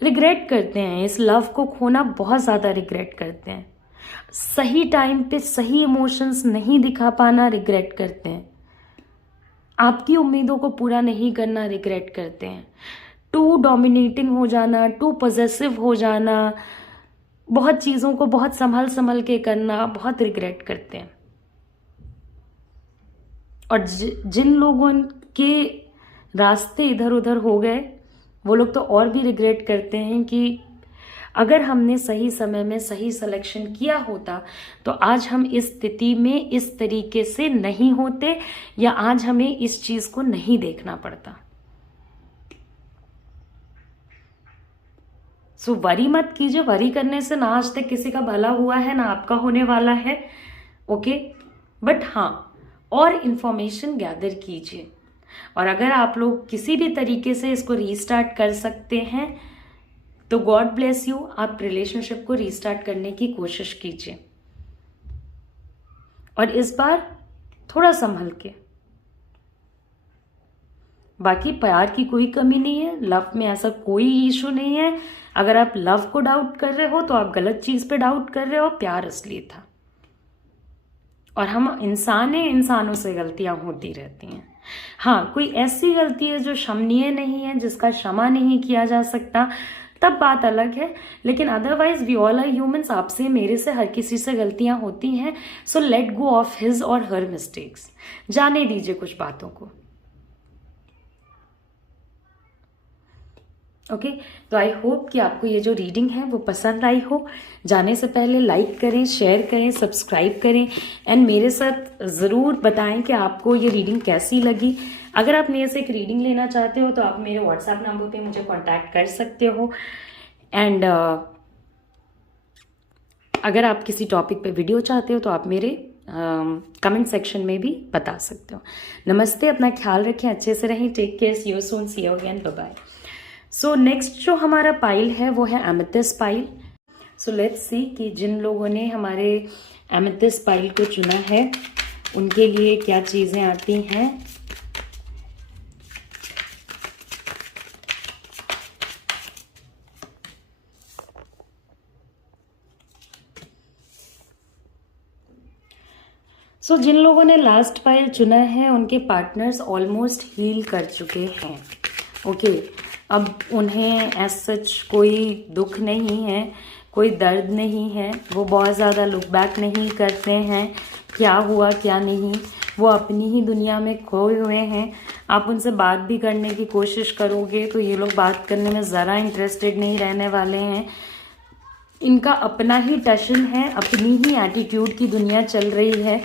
रिग्रेट करते हैं, इस लव को खोना बहुत ज़्यादा रिग्रेट करते हैं, सही टाइम पे सही इमोशंस नहीं दिखा पाना रिग्रेट करते हैं, आपकी उम्मीदों को पूरा नहीं करना रिग्रेट करते हैं, टू डोमिनेटिंग हो जाना, टू पॉजेसिव हो जाना, बहुत चीज़ों को बहुत संभल संभल के करना बहुत रिग्रेट करते हैं। और जिन लोगों के रास्ते इधर उधर हो गए, वो लोग तो और भी रिग्रेट करते हैं कि अगर हमने सही समय में सही सिलेक्शन किया होता तो आज हम इस स्थिति में इस तरीके से नहीं होते, या आज हमें इस चीज को नहीं देखना पड़ता। सो वरी मत कीजिए, वरी करने से ना आज तक किसी का भला हुआ है ना आपका होने वाला है, ओके। बट हाँ, और इंफॉर्मेशन गैदर कीजिए, और अगर आप लोग किसी भी तरीके से इसको रीस्टार्ट कर सकते हैं तो गॉड ब्लेस यू, आप रिलेशनशिप को रीस्टार्ट करने की कोशिश कीजिए, और इस बार थोड़ा संभल के। बाकी प्यार की कोई कमी नहीं है, लव में ऐसा कोई इशू नहीं है। अगर आप लव को डाउट कर रहे हो तो आप गलत चीज पे डाउट कर रहे हो, प्यार असली था। और हम इंसान हैं, इंसानों से गलतियां होती रहती हैं। हाँ, कोई ऐसी गलती है जो क्षमनीय नहीं है, जिसका क्षमा नहीं किया जा सकता, तब बात अलग है। लेकिन otherwise we all are humans, आपसे मेरे से हर किसी से गलतियां होती हैं। So let go of his और हर मिस्टेक्स, जाने दीजिए कुछ बातों को, ओके। तो आई होप कि आपको ये जो रीडिंग है वो पसंद आई हो। जाने से पहले लाइक करें, शेयर करें, सब्सक्राइब करें, एंड मेरे साथ ज़रूर बताएं कि आपको ये रीडिंग कैसी लगी। अगर आप मेरे से एक रीडिंग लेना चाहते हो तो आप मेरे व्हाट्सएप नंबर पे मुझे कांटेक्ट कर सकते हो, एंड अगर आप किसी टॉपिक पे वीडियो चाहते हो तो आप मेरे कमेंट सेक्शन में भी बता सकते हो। नमस्ते, अपना ख्याल रखें, अच्छे से रहें, take care, see you soon, see you again, bye bye. So next जो हमारा पाइल है वो है amethyst pile. So let's see कि जिन लोगों ने हमारे एमेथिस्ट पाइल को चुना है उनके लिए क्या चीज़ें आती हैं। सो जिन लोगों ने लास्ट पाइल चुना है उनके पार्टनर्स ऑलमोस्ट हील कर चुके हैं, ओके। अब उन्हें एज सच कोई दुख नहीं है, कोई दर्द नहीं है, वो बहुत ज़्यादा लुक बैक नहीं करते हैं क्या हुआ क्या नहीं, वो अपनी ही दुनिया में खोए हुए हैं। आप उनसे बात भी करने की कोशिश करोगे तो ये लोग बात करने में ज़रा इंटरेस्टेड नहीं रहने वाले हैं। इनका अपना ही टशन है, अपनी ही एटीट्यूड की दुनिया चल रही है।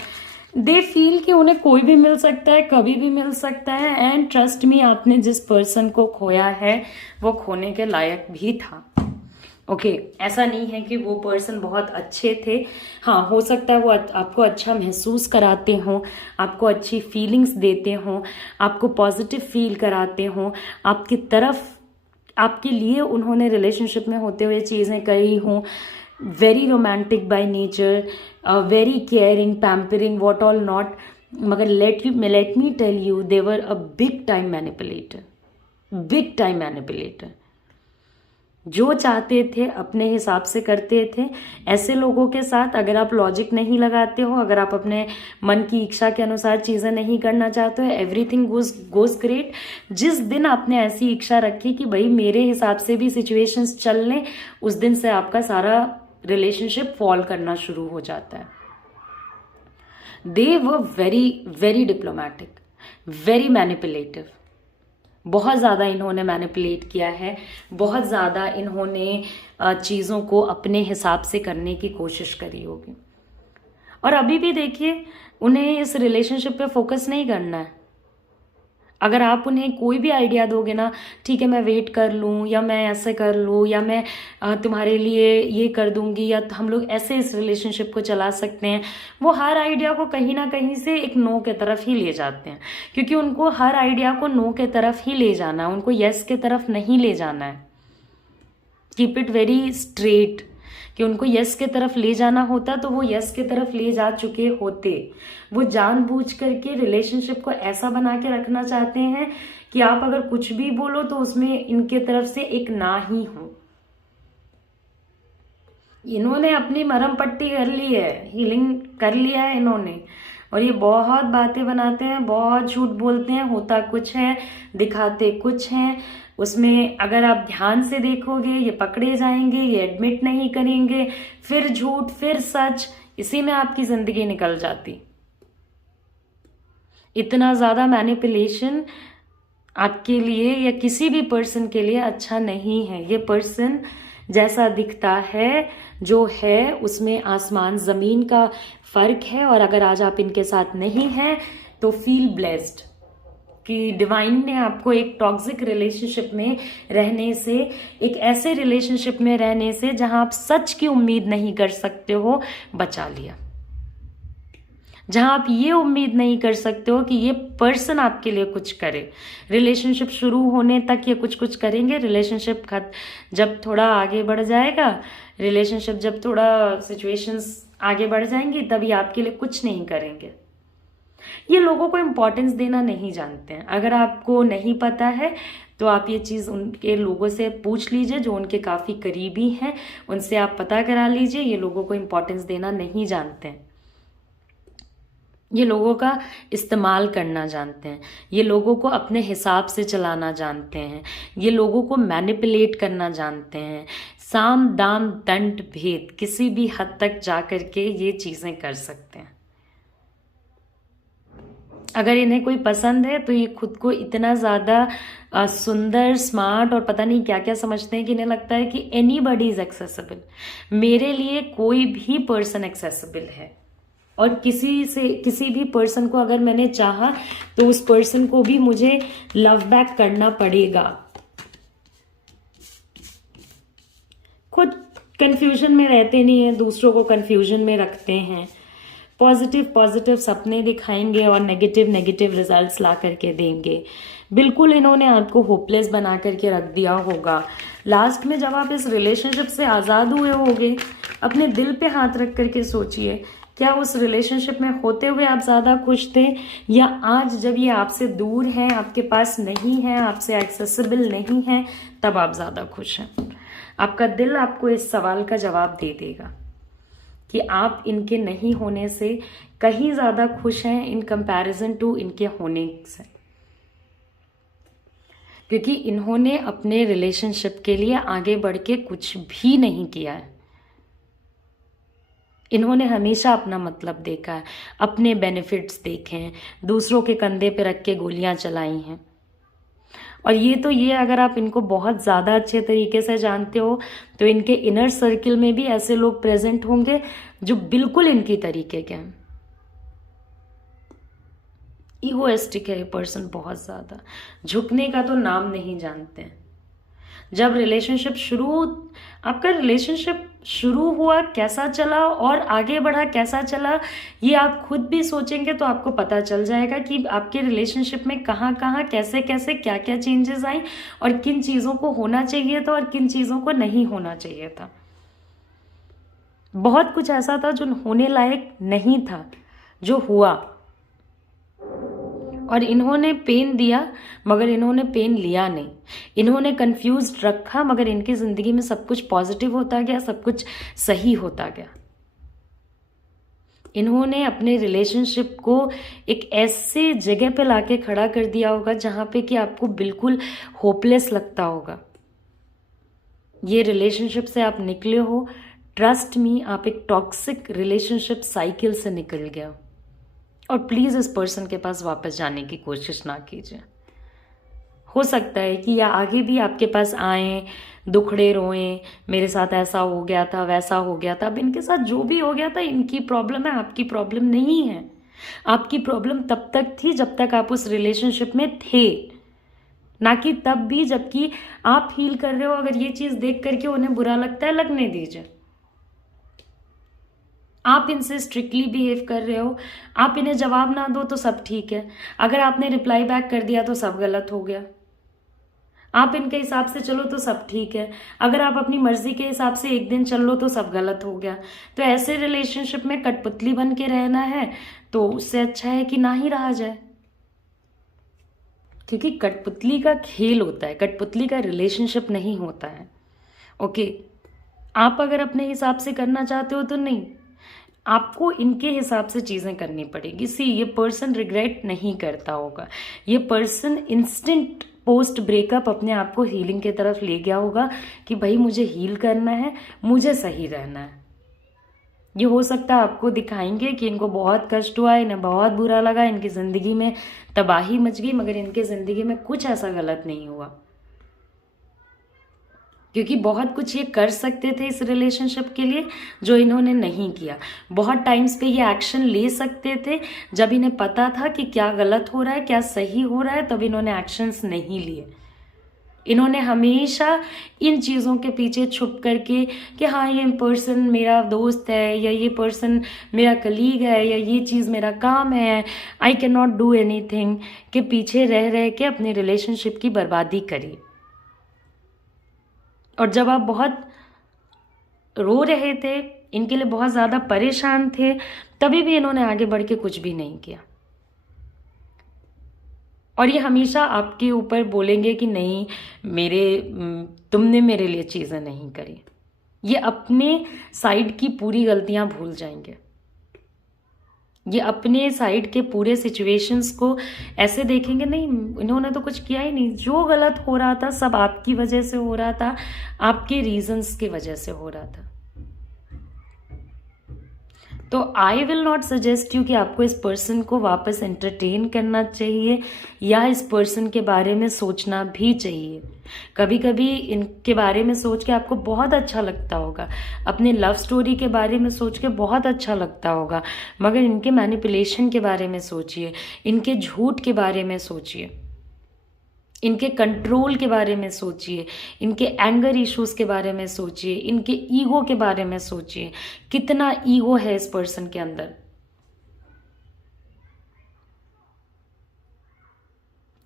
दे फील कि उन्हें कोई भी मिल सकता है, कभी भी मिल सकता है, एंड ट्रस्ट मी, आपने जिस पर्सन को खोया है वो खोने के लायक भी था, ओके। ऐसा नहीं है कि वो पर्सन बहुत अच्छे थे, हाँ हो सकता है वो आपको अच्छा महसूस कराते हों, आपको अच्छी फीलिंग्स देते हों, आपको पॉजिटिव फील कराते हों, आपकी तरफ, आपके लिए उन्होंने रिलेशनशिप में होते हुए चीज़ें करी हों, very romantic by nature, very caring, pampering, what all not. मगर let me tell you, they were a big time manipulator, big time manipulator, जो चाहते थे अपने हिसाब से करते थे। ऐसे लोगों के साथ अगर आप लॉजिक नहीं लगाते हो, अगर आप अपने मन की इच्छा के अनुसार चीज़ें नहीं करना चाहते हो, एवरीथिंग गोज ग्रेट। जिस दिन आपने ऐसी इच्छा रखी कि भाई मेरे हिसाब से भी सिचुएशंस चल लें, उस दिन से आपका सारा रिलेशनशिप फॉल करना शुरू हो जाता है। They were very very diplomatic, very manipulative. बहुत ज़्यादा इन्होंने मैनिपुलेट किया है, बहुत ज़्यादा इन्होंने चीज़ों को अपने हिसाब से करने की कोशिश करी होगी। और अभी भी देखिए, उन्हें इस रिलेशनशिप पे फोकस नहीं करना है। अगर आप उन्हें कोई भी आइडिया दोगे ना, ठीक है मैं वेट कर लूँ, या मैं ऐसे कर लूँ, या मैं तुम्हारे लिए ये कर दूंगी, या हम लोग ऐसे इस रिलेशनशिप को चला सकते हैं, वो हर आइडिया को कहीं ना कहीं से एक नो के तरफ ही ले जाते हैं। क्योंकि उनको हर आइडिया को नो के तरफ ही ले जाना है, उनको यस के तरफ नहीं ले जाना है। कीप इट वेरी स्ट्रेट कि उनको यस के तरफ ले जाना होता तो वो यस के तरफ ले जा चुके होते। वो जानबूझ करके रिलेशनशिप को ऐसा बना के रखना चाहते हैं कि आप अगर कुछ भी बोलो तो उसमें इनके तरफ से एक ना ही हो। इन्होंने अपनी मरहम पट्टी कर ली है, हीलिंग कर लिया है इन्होंने। और ये बहुत बातें बनाते हैं, बहुत झूठ बोलते हैं, होता कुछ है दिखाते कुछ हैं। उसमें अगर आप ध्यान से देखोगे, ये पकड़े जाएंगे, ये एडमिट नहीं करेंगे, फिर झूठ फिर सच, इसी में आपकी जिंदगी निकल जाती। इतना ज़्यादा मैनिपुलेशन आपके लिए या किसी भी पर्सन के लिए अच्छा नहीं है। ये पर्सन जैसा दिखता है, जो है, उसमें आसमान ज़मीन का फ़र्क है। और अगर आज आप इनके साथ नहीं हैं तो फील ब्लेस्ड कि डिवाइन ने आपको एक टॉक्सिक रिलेशनशिप में रहने से, एक ऐसे रिलेशनशिप में रहने से जहां आप सच की उम्मीद नहीं कर सकते हो, बचा लिया। जहां आप ये उम्मीद नहीं कर सकते हो कि ये पर्सन आपके लिए कुछ करे। रिलेशनशिप शुरू होने तक ये कुछ कुछ करेंगे, रिलेशनशिप जब थोड़ा आगे बढ़ जाएगा, रिलेशनशिप जब थोड़ा सिचुएशंस आगे बढ़ जाएंगी, तब ये आपके लिए कुछ नहीं करेंगे। ये लोगों को इम्पोर्टेंस देना नहीं जानते हैं। अगर आपको नहीं पता है तो आप ये चीज़ उनके लोगों से पूछ लीजिए जो उनके काफ़ी करीबी हैं, उनसे आप पता करा लीजिए। ये लोगों को इम्पोर्टेंस देना नहीं जानते हैं, ये लोगों का इस्तेमाल करना जानते हैं, ये लोगों को अपने हिसाब से चलाना जानते हैं, ये लोगों को मैनिपुलेट करना जानते हैं। साम दाम दंड भेद किसी भी हद तक जा कर के ये चीज़ें कर सकते हैं। अगर इन्हें कोई पसंद है तो ये खुद को इतना ज़्यादा सुंदर, स्मार्ट और पता नहीं क्या क्या समझते हैं कि इन्हें लगता है कि एनीबॉडी इज़ एक्सेसिबल। मेरे लिए कोई भी पर्सन एक्सेसिबल है, और किसी भी पर्सन को अगर मैंने चाहा तो उस पर्सन को भी मुझे लव बैक करना पड़ेगा। खुद कंफ्यूजन में रहते नहीं है, दूसरों को कंफ्यूजन में रखते हैं। पॉजिटिव सपने दिखाएंगे और नेगेटिव रिजल्ट्स ला करके देंगे। बिल्कुल इन्होंने आपको होपलेस बना करके रख दिया होगा। लास्ट में जब आप इस रिलेशनशिप से आज़ाद हुए होगे, अपने दिल पे हाथ रख करके सोचिए, क्या उस रिलेशनशिप में होते हुए आप ज़्यादा खुश थे, या आज जब ये आपसे दूर है, आपके पास नहीं है, आपसे एक्सेसिबल नहीं है, तब आप ज़्यादा खुश हैं? आपका दिल आपको इस सवाल का जवाब दे देगा कि आप इनके नहीं होने से कहीं ज़्यादा खुश हैं इन कंपैरिजन टू इनके होने से। क्योंकि इन्होंने अपने रिलेशनशिप के लिए आगे बढ़ के कुछ भी नहीं किया है। इन्होंने हमेशा अपना मतलब देखा है, अपने बेनिफिट्स देखे हैं, दूसरों के कंधे पे रख के गोलियां चलाई हैं। और ये अगर आप इनको बहुत ज़्यादा अच्छे तरीके से जानते हो तो इनके इनर सर्किल में भी ऐसे लोग प्रेजेंट होंगे जो बिल्कुल इनकी तरीके के हैं। ईगोइस्टिक है ये पर्सन, बहुत ज़्यादा झुकने का तो नाम नहीं जानते हैं। जब आपका रिलेशनशिप शुरू हुआ, कैसा चला और आगे बढ़ा कैसा चला, ये आप खुद भी सोचेंगे तो आपको पता चल जाएगा कि आपके रिलेशनशिप में कहाँ कहाँ, कैसे कैसे, क्या क्या चेंजेस आई और किन चीज़ों को होना चाहिए था और किन चीज़ों को नहीं होना चाहिए था। बहुत कुछ ऐसा था जो होने लायक नहीं था, जो हुआ। और इन्होंने पेन दिया मगर इन्होंने पेन लिया नहीं। इन्होंने कंफ्यूज्ड रखा मगर इनकी ज़िंदगी में सब कुछ पॉजिटिव होता गया, सब कुछ सही होता गया। इन्होंने अपने रिलेशनशिप को एक ऐसे जगह पे लाके खड़ा कर दिया होगा जहाँ पे कि आपको बिल्कुल होपलेस लगता होगा। ये रिलेशनशिप से आप निकले हो, ट्रस्ट मी, आप एक टॉक्सिक रिलेशनशिप साइकिल से निकल गया। और प्लीज़ इस पर्सन के पास वापस जाने की कोशिश ना कीजिए। हो सकता है कि या आगे भी आपके पास आए, दुखड़े रोएं, मेरे साथ ऐसा हो गया था, वैसा हो गया था। अब इनके साथ जो भी हो गया था इनकी प्रॉब्लम है, आपकी प्रॉब्लम नहीं है। आपकी प्रॉब्लम तब तक थी जब तक आप उस रिलेशनशिप में थे, ना कि तब भी जबकि आप फील कर रहे हो। अगर ये चीज़ देख करके उन्हें बुरा लगता है, लगने दीजिए। आप इनसे स्ट्रिक्टली बिहेव कर रहे हो, आप इन्हें जवाब ना दो तो सब ठीक है। अगर आपने रिप्लाई बैक कर दिया तो सब गलत हो गया। आप इनके हिसाब से चलो तो सब ठीक है। अगर आप अपनी मर्जी के हिसाब से एक दिन चल लो तो सब गलत हो गया। तो ऐसे रिलेशनशिप में कठपुतली बन के रहना है तो उससे अच्छा है कि ना ही रहा जाए, क्योंकि कठपुतली का खेल होता है, कठपुतली का रिलेशनशिप नहीं होता है। ओके, आप अगर अपने हिसाब से करना चाहते हो तो नहीं, आपको इनके हिसाब से चीज़ें करनी पड़ेगी। सी, ये पर्सन रिग्रेट नहीं करता होगा। ये पर्सन इंस्टेंट पोस्ट ब्रेकअप अपने आप को हीलिंग की तरफ ले गया होगा कि भाई मुझे हील करना है, मुझे सही रहना है। ये हो सकता है आपको दिखाएंगे कि इनको बहुत कष्ट हुआ, इन्हें बहुत बुरा लगा, इनकी ज़िंदगी में तबाही मच गई, मगर इनके ज़िंदगी में कुछ ऐसा गलत नहीं हुआ, क्योंकि बहुत कुछ ये कर सकते थे इस रिलेशनशिप के लिए जो इन्होंने नहीं किया। बहुत टाइम्स पे ये एक्शन ले सकते थे जब इन्हें पता था कि क्या गलत हो रहा है, क्या सही हो रहा है, तब इन्होंने एक्शंस नहीं लिए। इन्होंने हमेशा इन चीज़ों के पीछे छुप करके कि हाँ ये पर्सन मेरा दोस्त है, या ये पर्सन मेरा कलीग है, या ये चीज़ मेरा काम है, I can not do anything, के पीछे रह रह के अपने रिलेशनशिप की बर्बादी करी। और जब आप बहुत रो रहे थे, इनके लिए बहुत ज़्यादा परेशान थे, तभी भी इन्होंने आगे बढ़ के कुछ भी नहीं किया। और ये हमेशा आपके ऊपर बोलेंगे कि नहीं तुमने मेरे लिए चीज़ें नहीं करी। ये अपने साइड की पूरी गलतियां भूल जाएंगे। ये अपने साइड के पूरे सिचुएशंस को ऐसे देखेंगे, नहीं इन्होंने तो कुछ किया ही नहीं, जो गलत हो रहा था सब आपकी वजह से हो रहा था, आपके रीजंस की वजह से हो रहा था। तो I will not suggest you कि आपको इस पर्सन को वापस एंटरटेन करना चाहिए या इस पर्सन के बारे में सोचना भी चाहिए। कभी कभी इनके बारे में सोच के आपको बहुत अच्छा लगता होगा, अपने लव स्टोरी के बारे में सोच के बहुत अच्छा लगता होगा, मगर इनके मैनिपुलेशन के बारे में सोचिए, इनके झूठ के बारे में सोचिए, इनके कंट्रोल के बारे में सोचिए, इनके एंगर इश्यूज के बारे में सोचिए, इनके ईगो के बारे में सोचिए। कितना ईगो है इस पर्सन के अंदर,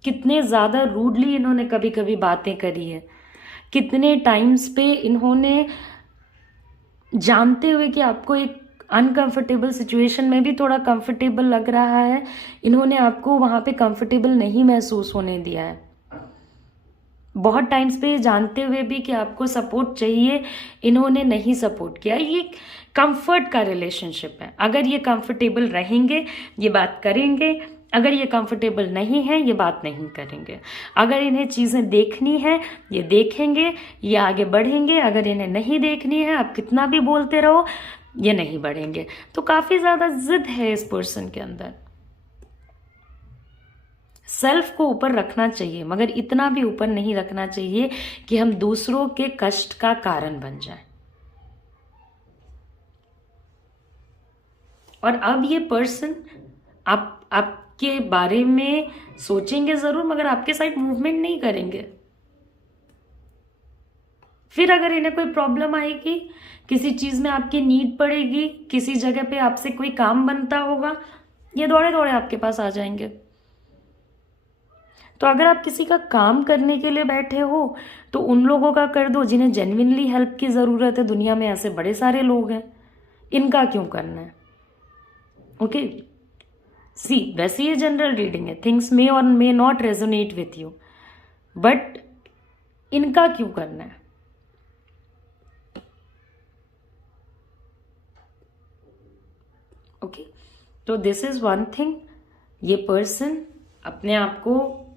कितने ज्यादा रूडली इन्होंने कभी कभी बातें करी है, कितने टाइम्स पे इन्होंने जानते हुए कि आपको एक अनकंफर्टेबल सिचुएशन में भी थोड़ा कंफर्टेबल लग रहा है, इन्होंने आपको वहां पे कंफर्टेबल नहीं महसूस होने दिया है। बहुत टाइम्स पे जानते हुए भी कि आपको सपोर्ट चाहिए, इन्होंने नहीं सपोर्ट किया। ये कंफर्ट का रिलेशनशिप है। अगर ये कंफर्टेबल रहेंगे ये बात करेंगे, अगर ये कंफर्टेबल नहीं है ये बात नहीं करेंगे। अगर इन्हें चीज़ें देखनी है ये देखेंगे, ये आगे बढ़ेंगे। अगर इन्हें नहीं देखनी है, आप कितना भी बोलते रहो, ये नहीं बढ़ेंगे। तो काफ़ी ज़्यादा जिद है इस पर्सन के अंदर। सेल्फ को ऊपर रखना चाहिए, मगर इतना भी ऊपर नहीं रखना चाहिए कि हम दूसरों के कष्ट का कारण बन जाएं। और अब ये पर्सन आपके बारे में सोचेंगे जरूर, मगर आपके साइड मूवमेंट नहीं करेंगे। फिर अगर इन्हें कोई प्रॉब्लम आएगी, किसी चीज में आपकी नीड पड़ेगी, किसी जगह पे आपसे कोई काम बनता होगा, ये दौड़े दौड़े आपके पास आ जाएंगे। तो अगर आप किसी का काम करने के लिए बैठे हो तो उन लोगों का कर दो जिन्हें जेन्युइनली हेल्प की ज़रूरत है। दुनिया में ऐसे बड़े सारे लोग हैं, इनका क्यों करना है? ओके, सी वैसे ये जनरल रीडिंग है, थिंग्स मे और may not resonate with you, but इनका क्यों करना है? ओके, तो दिस इज वन थिंग। ये पर्सन अपने आप को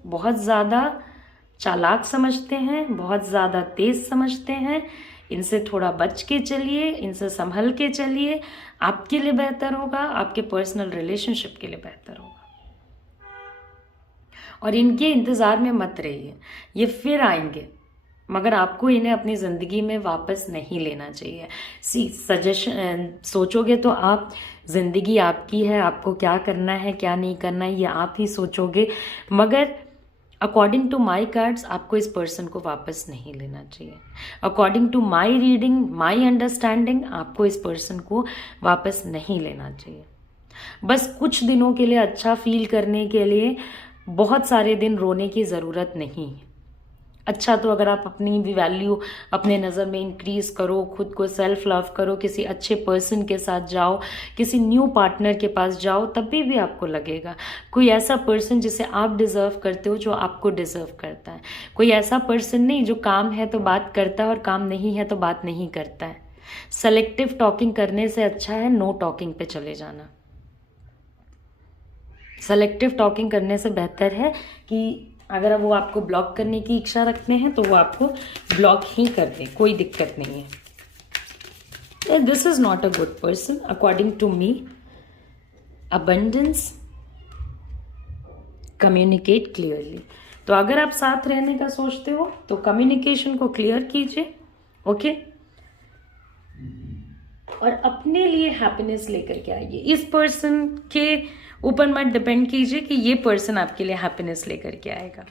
बहुत ज़्यादा चालाक समझते हैं, बहुत ज़्यादा तेज समझते हैं। इनसे थोड़ा बच के चलिए, इनसे संभल के चलिए, आपके लिए बेहतर होगा, आपके पर्सनल रिलेशनशिप के लिए बेहतर होगा। और इनके इंतज़ार में मत रहिए, ये फिर आएंगे, मगर आपको इन्हें अपनी ज़िंदगी में वापस नहीं लेना चाहिए। सी सजेशन सोचोगे तो आप, ज़िंदगी आपकी है, आपको क्या करना है क्या नहीं करना है ये आप ही सोचोगे, मगर अकॉर्डिंग टू माई कार्ड्स आपको इस पर्सन को वापस नहीं लेना चाहिए। According to my reading, my understanding, आपको इस पर्सन को वापस नहीं लेना चाहिए। बस कुछ दिनों के लिए अच्छा फील करने के लिए बहुत सारे दिन रोने की ज़रूरत नहीं है। अच्छा, तो अगर आप अपनी भी वैल्यू अपने नज़र में इंक्रीज करो, खुद को सेल्फ लव करो, किसी अच्छे पर्सन के साथ जाओ, किसी न्यू पार्टनर के पास जाओ, तब भी आपको लगेगा कोई ऐसा पर्सन जिसे आप डिज़र्व करते हो, जो आपको डिज़र्व करता है। कोई ऐसा पर्सन नहीं जो काम है तो बात करता है और काम नहीं है तो बात नहीं करता है। सेलेक्टिव टॉकिंग करने से अच्छा है नो टॉकिंग पे चले जाना। सेलेक्टिव टॉकिंग करने से बेहतर है कि अगर वो आपको ब्लॉक करने की इच्छा रखते हैं तो वो आपको ब्लॉक ही कर दें, कोई दिक्कत नहीं है। This is not a good person according to me. Abundance, communicate clearly. तो अगर आप साथ रहने का सोचते हो तो कम्युनिकेशन को क्लियर कीजिए, ओके, और अपने लिए हैप्पीनेस लेकर के आइए। इस पर्सन के ऊपर मत डिपेंड कीजिए कि ये पर्सन आपके लिए हैप्पीनेस लेकर के आएगा।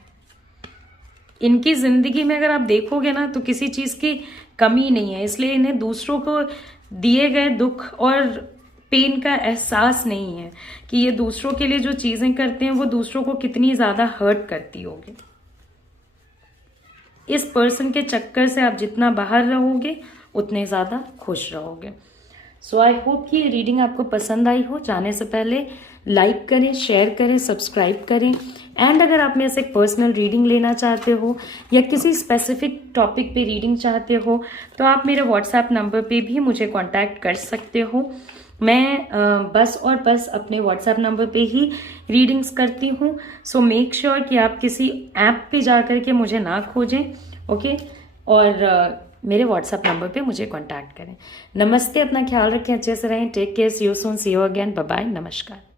इनकी जिंदगी में अगर आप देखोगे ना तो किसी चीज की कमी नहीं है, इसलिए इन्हें दूसरों को दिए गए दुख और पेन का एहसास नहीं है कि ये दूसरों के लिए जो चीजें करते हैं वो दूसरों को कितनी ज्यादा हर्ट करती होगी। इस पर्सन के चक्कर से आप जितना बाहर रहोगे उतने ज्यादा खुश रहोगे। सो आई होप कि ये रीडिंग आपको पसंद आई हो। जाने से पहले लाइक करें, शेयर करें, सब्सक्राइब करें। एंड अगर आप मेरे से एक पर्सनल रीडिंग लेना चाहते हो या किसी स्पेसिफिक टॉपिक पे रीडिंग चाहते हो तो आप मेरे व्हाट्सएप नंबर पे भी मुझे कांटेक्ट कर सकते हो। मैं बस और बस अपने व्हाट्सएप नंबर पे ही रीडिंग्स करती हूँ। सो मेक श्योर कि आप किसी ऐप पे जा कर के मुझे ना खोजें, ओके, और मेरे व्हाट्सएप नंबर पे मुझे कांटेक्ट करें। नमस्ते, अपना ख्याल रखें, अच्छे से रहें, take care, see you soon, see you again, bye bye, नमस्कार।